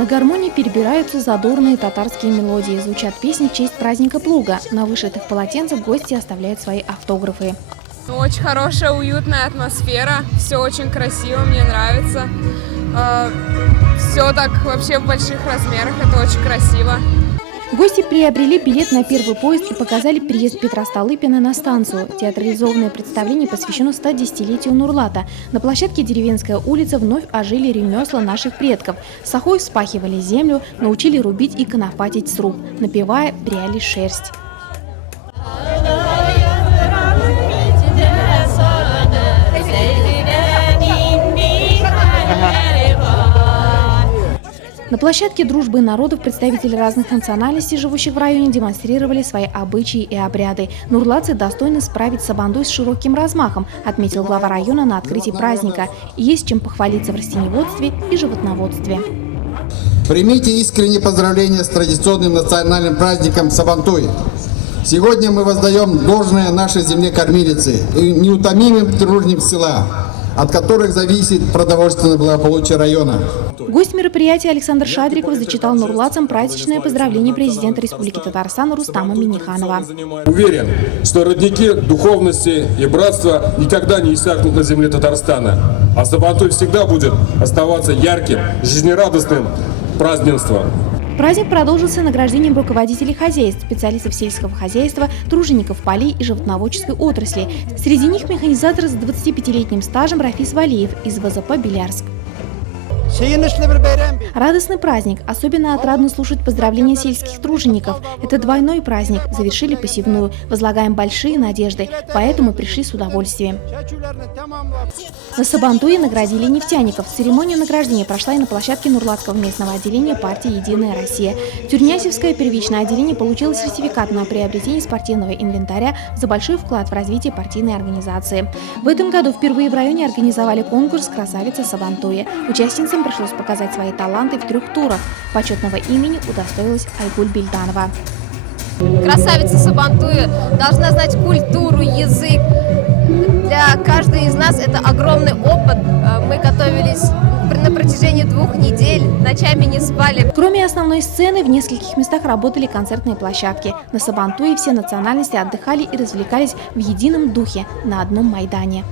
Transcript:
На гармонии перебираются задорные татарские мелодии, звучат песни в честь праздника Плуга. На вышитых полотенцах гости оставляют свои автографы. Очень хорошая, уютная атмосфера, все очень красиво, мне нравится. Все так вообще в больших размерах, это очень красиво. Гости приобрели билет на первый поезд и показали приезд Петра Столыпина на станцию. Театрализованное представление посвящено 110-летию Нурлата. На площадке Деревенская улица вновь ожили ремесла наших предков. Сахой вспахивали землю, научили рубить и конопатить сруб. Напевая, пряли шерсть. На площадке дружбы народов представители разных национальностей, живущих в районе, демонстрировали свои обычаи и обряды. Нурлатцы достойны справить сабантуй с широким размахом, отметил глава района на открытии праздника. И есть чем похвалиться в растениеводстве и животноводстве. Примите искренние поздравления с традиционным национальным праздником Сабантуй. Сегодня мы воздаем должное нашей земле-кормилице и неутомимым труженикам села, от которых зависит продовольственное благополучие района. Гость мероприятия Александр Шадриков зачитал нурлатцам праздничное поздравление президента Республики Татарстан Рустама Минниханова. Уверен, что родники духовности и братства никогда не иссякнут на земле Татарстана, а Сабантуй всегда будет оставаться ярким, жизнерадостным празднеством. Праздник продолжился награждением руководителей хозяйств, специалистов сельского хозяйства, тружеников полей и животноводческой отрасли. Среди них механизатор с 25-летним стажем Рафис Валиев из ВЗП «Белярск». Радостный праздник. Особенно отрадно слушать поздравления сельских тружеников. Это двойной праздник. Завершили посевную. Возлагаем большие надежды. Поэтому пришли с удовольствием. На Сабантуе наградили нефтяников. Церемония награждения прошла и на площадке Нурлатского местного отделения партии «Единая Россия». Тюрнясевское первичное отделение получило сертификат на приобретение спортивного инвентаря за большой вклад в развитие партийной организации. В этом году впервые в районе организовали конкурс «Красавица Сабантуя». Участницам пришлось показать свои таланты в 3 турах. Почетного имени удостоилась Айгуль Бельданова. Красавица Сабантуя должна знать культуру, язык. Для каждой из нас это огромный опыт. Мы готовились на протяжении 2 недель, ночами не спали. Кроме основной сцены, в нескольких местах работали концертные площадки. На Сабантуе все национальности отдыхали и развлекались в едином духе на одном майдане.